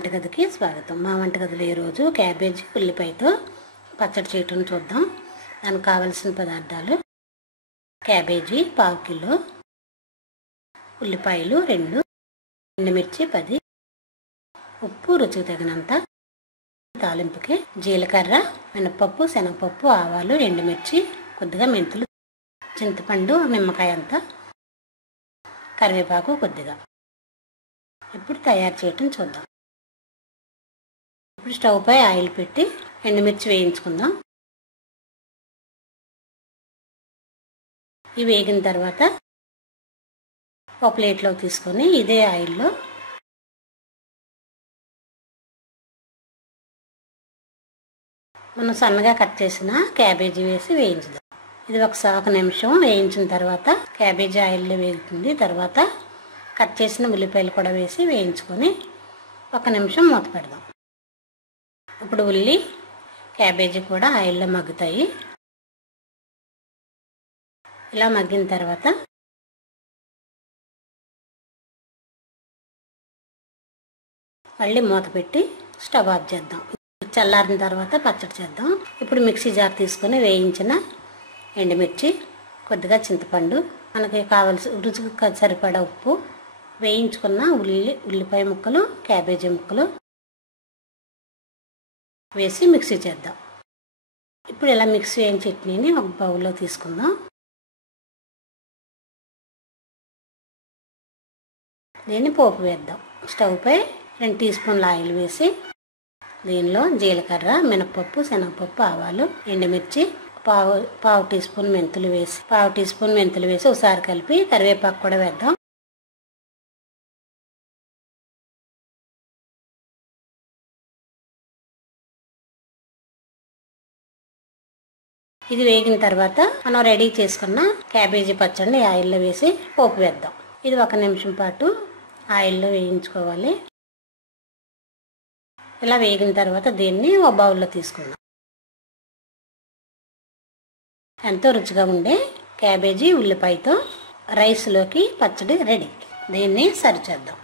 వంటగదికి స్వాగతం. మా వంటగదిలో ఈరోజు క్యాబేజీ ఉల్లిపాయతో పచ్చడి చేయటం చూద్దాం. దానికి కావలసిన పదార్థాలు: క్యాబేజీ 1/2 కిలో, ఉల్లిపాయలు 2, ఎండుమిర్చి 10, ఉప్పు రుచికి తగినంత, తాలింపుకి జీలకర్ర, మినపప్పు, శనగపప్పు, ఆవాలు, ఎండుమిర్చి, కొద్దిగా మెంతులు, చింతపండు నిమ్మకాయ అంత, కరివేపాకు కొద్దిగా. ఇప్పుడు తయారు చేయటం చూద్దాం. ఇప్పుడు స్టవ్ పై ఆయిల్ పెట్టి ఎండుమిర్చి వేయించుకుందాం. ఇవి వేగిన తర్వాత ఒక ప్లేట్లో తీసుకొని ఇదే ఆయిల్లో మనం సన్నగా కట్ చేసిన క్యాబేజీ వేసి వేయించుదాం. ఇది ఒక నిమిషం వేయించిన తర్వాత క్యాబేజీ ఆయిల్లో వేగుతుంది. తర్వాత కట్ చేసిన ఉల్లిపాయలు కూడా వేసి వేయించుకొని 1 నిమిషం మూత పెడదాం. ఇప్పుడు ఉల్లి క్యాబేజీ కూడా ఆయిల్లో మగ్గుతాయి. ఇలా మగ్గిన తర్వాత మళ్ళీ మూత పెట్టి స్టవ్ ఆఫ్ చేద్దాం. చల్లారిన తర్వాత పచ్చడి చేద్దాం. ఇప్పుడు మిక్సీ జార్ తీసుకొని వేయించిన ఎండుమిర్చి, కొద్దిగా చింతపండు, మనకి కావలసిన రుచికి సరిపడా ఉప్పు, వేయించుకున్న ఉల్లిపాయ ముక్కలు, క్యాబేజీ ముక్కలు వేసి మిక్సీ చేద్దాం. ఇప్పుడు ఇలా మిక్సీ అయిన చట్నీని ఒక బౌల్లో తీసుకుందాం. దీన్ని పోపు వేద్దాం. స్టవ్ పై 2 టీ స్పూన్ల ఆయిల్ వేసి దీనిలో జీలకర్ర, మినపప్పు, శనగపప్పు, ఆవాలు, ఎండుమిర్చి, పావు టీ స్పూన్ మెంతులు వేసి ఒకసారి కలిపి కరివేపాకు కూడా వేద్దాం. ఇది వేగిన తర్వాత మనం రెడీ చేసుకున్న క్యాబేజీ పచ్చడిని ఆయిల్లో వేసి పోపు వేద్దాం. ఇది 1 నిమిషం పాటు ఆయిల్లో వేయించుకోవాలి. ఇలా వేగిన తర్వాత దీన్ని ఒక బౌల్లో తీసుకుందాం. ఎంతో రుచిగా ఉండే క్యాబేజీ ఉల్లిపాయతో రైస్లోకి పచ్చడి రెడీ. దీన్ని సర్వ్ చేద్దాం.